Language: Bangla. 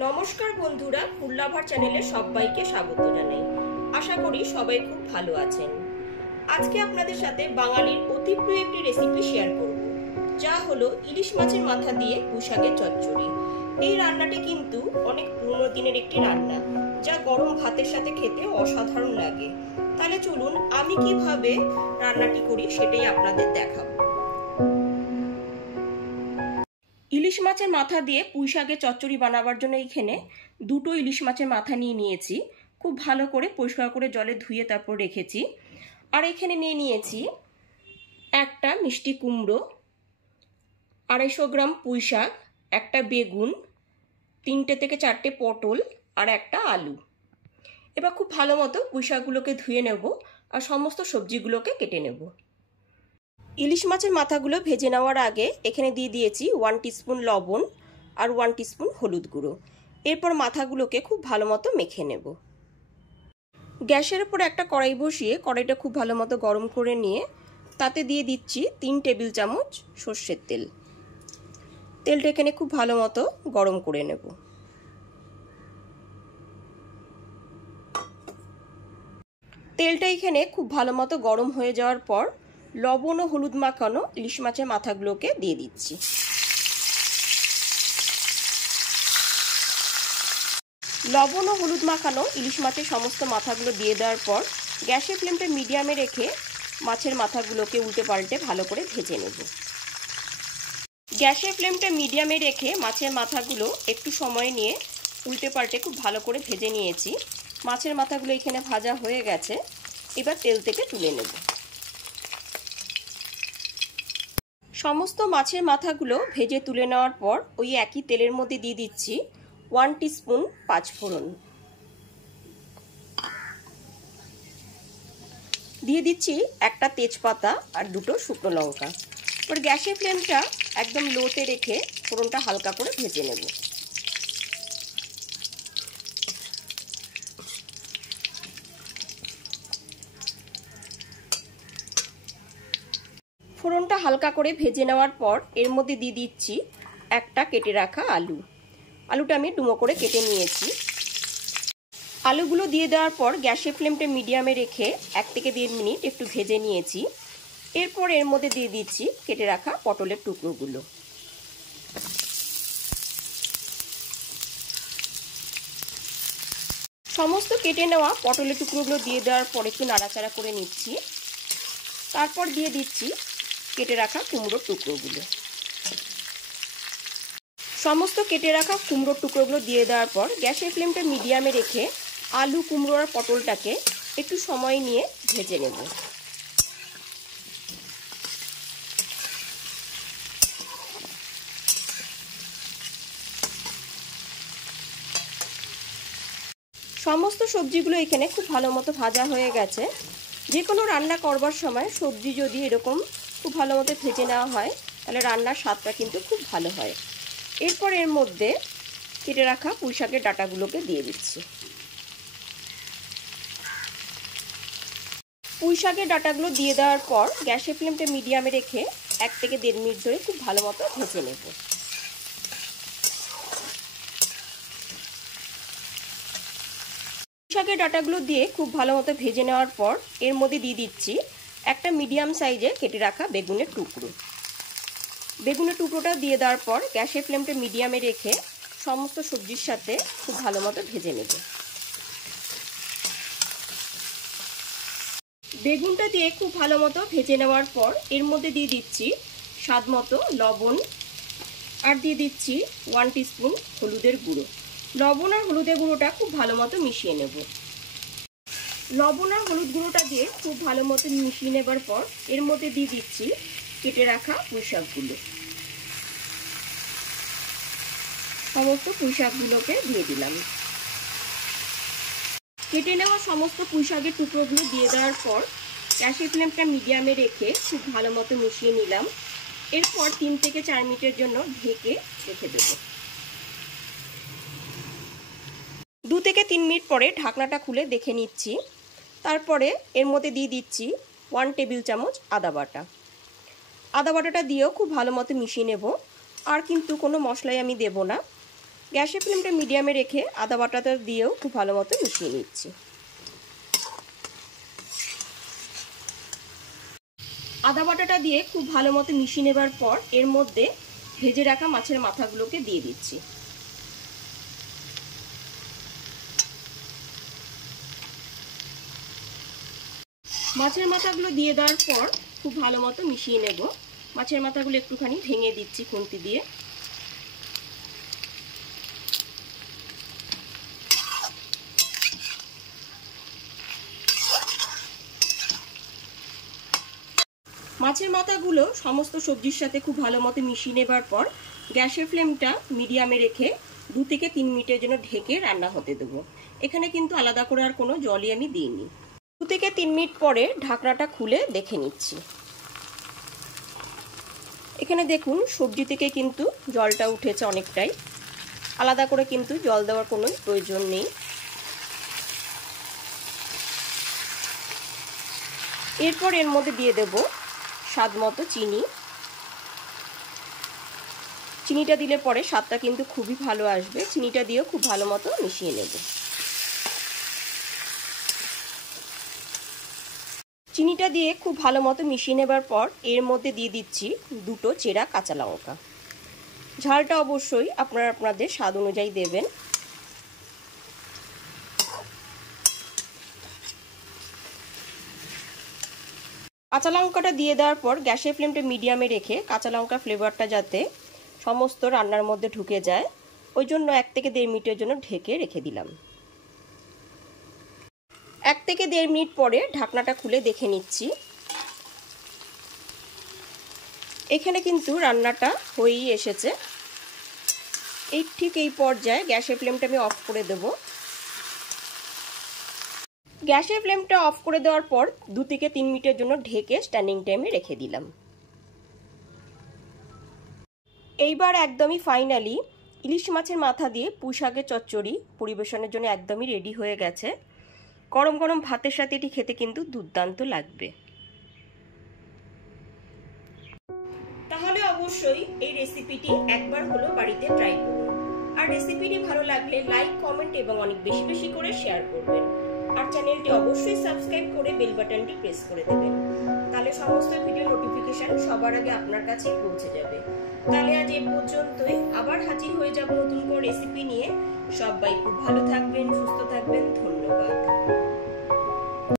নমস্কার বন্ধুরা, ফুললাভার চ্যানেলে সবাইকে স্বাগত জানাই। আশা করি সবাই খুব ভালো আছেন। আজকে আপনাদের সাথে বাঙালির অতি প্রিয় একটি রেসিপি শেয়ার করব, যা হলো ইলিশ মাছের মাথা দিয়ে পুঁইশাকের চচ্চড়ি। এই রান্নাটি কিন্তু অনেক পুরনো দিনের একটি রান্না, যা গরম ভাতের সাথে খেতে অসাধারণ লাগে। তাহলে চলুন আমি কিভাবে রান্নাটি করি সেটাই আপনাদের দেখাবো। ইলিশ মাছের মাথা দিয়ে পুঁইশাকের চচ্চড়ি বানাবার জন্য এখানে দুটো ইলিশ মাছের মাথা নিয়েছি। খুব ভালো করে পরিষ্কার করে জলে ধুয়ে তারপর রেখেছি। আর এখানে নিয়েছি একটা মিষ্টি কুমড়ো, 250 গ্রাম পুঁইশাক, একটা বেগুন, 3টে থেকে 4টে পটল আর একটা আলু। এবার খুব ভালো মতো পুঁইশাকগুলোকে ধুয়ে নেব আর সমস্ত সবজিগুলোকে কেটে নেব। ইলিশ মাছের মাথাগুলো ভেজে নেওয়ার আগে এখানে দিয়ে দিয়েছি 1 টিস্পুন লবণ আর 1 টিস্পুন হলুদ গুঁড়ো। এরপর মাথাগুলোকে খুব ভালো মতো মেখে নেব। গ্যাসের উপর একটা কড়াই বসিয়ে কড়াইটা খুব ভালো মতো গরম করে নিয়ে তাতে দিয়ে দিচ্ছি 3 টেবিল চামচ সর্ষের তেল। তেলটা এখানে খুব ভালো মতো গরম করে নেব। তেলটা এখানে খুব ভালো মতো গরম হয়ে যাওয়ার পর লবণ ও হলুদ মাখানো ইলিশ মাছের মাথাগুলোকে দিয়ে দিচ্ছি। লবণ ও হলুদ মাখানো ইলিশ মাছের সমস্ত মাথাগুলো দিয়ে দেওয়ার পর গ্যাসের ফ্লেমটা মিডিয়ামে রেখে মাছের মাথাগুলোকে উল্টে পাল্টে ভালো করে ভেজে নেব। গ্যাসের ফ্লেমটা মিডিয়ামে রেখে মাছের মাথাগুলো একটু সময় নিয়ে উল্টে পাল্টে খুব ভালো করে ভেজে নিয়েছি। মাছের মাথাগুলো এখানে ভাজা হয়ে গেছে। এবার তেল থেকে তুলে নেব। সমস্ত মাছের মাথাগুলো ভেজে তুলে নেওয়ার পর ওই একই তেলের মধ্যে দিয়ে দিচ্ছি 1 টিস্পুন পাঁচফোড়ন, দিয়ে দিচ্ছি একটা তেজপাতা আর দুটো শুকনো লঙ্কা। এবার গ্যাসের ফ্লেমটা একদম লোতে রেখে ফোড়নটা হালকা করে ভেজে নেব। ফোড়নটা হালকা করে ভেজে নেওয়ার পর এর মধ্যে দিয়ে দিচ্ছি একটা কেটে রাখা আলু। আলুটা আমি ডুমো করে কেটে নিয়েছি। আলুগুলো দিয়ে দেওয়ার পর গ্যাসের ফ্লেমটা মিডিয়ামে রেখে 1 থেকে 1.5 মিনিট একটু ভেজে নিয়েছি। এরপর এর মধ্যে দিয়ে দিচ্ছি কেটে রাখা পটলের টুকরোগুলো। সমস্ত কেটে নেওয়া পটলের টুকরোগুলো দিয়ে দেওয়ার পর একটু নাড়াচাড়া করে নিচ্ছি। তারপর দিয়ে দিচ্ছি কেটে রাখা কুমড়োর টুকরোগুলো। সমস্ত কেটে রাখা কুমড়োর টুকরোগুলো দিয়ে দেওয়ার পর গ্যাসের ফ্লেমটা মিডিয়ামে রেখে আলু, কুমড়ো আর পটলটাকে একটু সময় নিয়ে ভেজে নেব। সমস্ত সবজিগুলো এখানে খুব ভালো মতো ভাজা হয়ে গেছে। যে কোনো রান্না করবার সময় সবজি যদি এরকম খুব ভালো মতো ভেজে নেওয়া হয় তাহলে রান্নার স্বাদটা কিন্তু খুব ভালো হয়। এরপর এর মধ্যে কেটে রাখা পুঁইশাকের ডাঁটাগুলোকে দিয়ে দিচ্ছি। পুঁইশাকের ডাঁটাগুলো দিয়ে দেওয়ার পর গ্যাসের ফ্লেমটা মিডিয়ামে রেখে 1 থেকে 1.5 মিনিট ধরে খুব ভালো মতো ভেজে নেব। পুঁইশাকের ডাঁটাগুলো দিয়ে খুব ভালো মতো ভেজে নেওয়ার পর এর মধ্যে দিয়ে দিচ্ছি একটা মিডিয়াম সাইজে কেটে রাখা বেগুনের টুকরো। বেগুনের টুকরোটা দিয়ে দেওয়ার পর গ্যাসের ফ্লেমটা মিডিয়ামে রেখে সমস্ত সবজির সাথে খুব ভালো মতো ভেজে নেব। বেগুনটা দিয়ে খুব ভালো মতো ভেজে নেওয়ার পর এর মধ্যে দিয়ে দিচ্ছি স্বাদ মতো লবণ আর দিয়ে দিচ্ছি 1 টিস্পুন হলুদের গুঁড়ো। লবণ আর হলুদের গুঁড়োটা খুব ভালো মতো মিশিয়ে নেব। লবণ আর হলুদ গুঁড়োটা দিয়ে খুব ভালো মতো মিশিয়ে নেবার পর এর মধ্যে দিয়ে দিচ্ছি কেটে রাখা পুঁইশাকগুলো। সমস্ত পুঁইশাকগুলোকে দিয়ে দিলাম। কেটে নেওয়া সমস্ত পুঁইশাকের টুকরোগুলো দিয়ে দেওয়ার পর গ্যাসের ফ্লেমটা মিডিয়ামে রেখে খুব ভালো মতো মিশিয়ে নিলাম। এরপর 3 থেকে 4 মিনিটের জন্য ঢেকে রেখে দেব। 2 থেকে 3 মিনিট পরে ঢাকনাটা খুলে দেখে নিচ্ছি। তারপরে এর মধ্যে দিয়ে দিচ্ছি 1 টেবিল চামচ আদা বাটা। আদা বাটাটা দিয়েও খুব ভালো মতো মিশিয়ে নেব। আর কিন্তু কোনো মশলাই আমি দেব না। গ্যাসের ফ্লেমটা মিডিয়ামে রেখে আদা বাটাটা দিয়েও খুব ভালো মতো মিশিয়ে নিচ্ছি। আদা বাটাটা দিয়ে খুব ভালো মতো মিশিয়ে নেবার পর এর মধ্যে ভেজে রাখা মাছের মাথাগুলোকে দিয়ে দিচ্ছি। মাছের মাথাগুলো দিয়ে দেওয়ার পর খুব ভালো মতো মিশিয়ে নেব। মাছের মাথাগুলো একটুখানি ভেঙে দিচ্ছি খুন্তি দিয়ে। মাছের মাথাগুলো সমস্ত সবজির সাথে খুব ভালো মতো মিশিয়ে নেবার পর গ্যাসের ফ্লেমটা মিডিয়ামে রেখে 2 থেকে 3 মিনিটের জন্য ঢেকে রান্না হতে দেবো। এখানে কিন্তু আলাদা করে আর কোনো জলই আমি দিইনি। 2 থেকে 3 মিনিট পরে ঢাকনাটা খুলে দেখে নিচ্ছি। এখানে দেখুন সবজি থেকে কিন্তু জলটা উঠেছে অনেকটাই। আলাদা করে কিন্তু জল দেওয়ার কোনো প্রয়োজন নেই। এরপর এর মধ্যে দিয়ে দেব স্বাদ মতো চিনি। চিনিটা দিলে পরে স্বাদটা কিন্তু খুবই ভালো আসবে। চিনিটা দিয়েও খুব ভালো মতো মিশিয়ে নেব। চিনিটা দিয়ে খুব ভালো মতো মিশিয়ে নেবার পর এর মধ্যে দিয়ে দিচ্ছি 2টো চেরা কাঁচা লঙ্কা। ঝালটা অবশ্যই আপনারা আপনাদের স্বাদ অনুযায়ী দেবেন। কাঁচা লঙ্কাটা দিয়ে দেওয়ার পর গ্যাসের ফ্লেমটা মিডিয়ামে রেখে কাঁচা লঙ্কার ফ্লেভারটা যাতে সমস্ত রান্নার মধ্যে ঢুকে যায় ওই জন্য 1 থেকে 1.5 মিনিটের জন্য ঢেকে রেখে দিলাম। 1 থেকে 1.5 মিনিট পরে ঢাকনাটা খুলে দেখে নিচ্ছি। এখানে কিন্তু রান্নাটা হয়েই এসেছে। ঠিক এই পর্যায়ে গ্যাসের ফ্লেমটা আমি অফ করে দেব। গ্যাসের ফ্লেমটা অফ করে দেওয়ার পর 2 থেকে 3 মিনিটের জন্য ঢেকে স্ট্যান্ডিং টাইমে রেখে দিলাম। এইবার একদমই ফাইনালি ইলিশ মাছের মাথা দিয়ে পুঁই শাকের চচ্চড়ি পরিবেশনের জন্য একদমই রেডি হয়ে গেছে। গরম গরম ভাতের সাথে এটি খেতে কিন্তু দুর্দান্ত লাগবে। তাহলে অবশ্যই এই রেসিপিটি একবার হলো বাড়িতে ট্রাই করুন। আর রেসিপিটি ভালো লাগলে লাইক, কমেন্ট এবং অনেক বেশি বেশি করে শেয়ার করবেন। আর চ্যানেলটি অবশ্যই সাবস্ক্রাইব করে বেল বাটনটি প্রেস করে দেবেন। তাহলে সমস্ত ভিডিও নোটিফিকেশন সবার আগে আপনার কাছে পৌঁছে যাবে। তাহলে আজ এই পর্যন্তই। আবার হাজির হয়ে যাব নতুন কোনো রেসিপি নিয়ে। সবাই খুব ভালো থাকবেন, সুস্থ থাকবেন। ধন্যবাদ।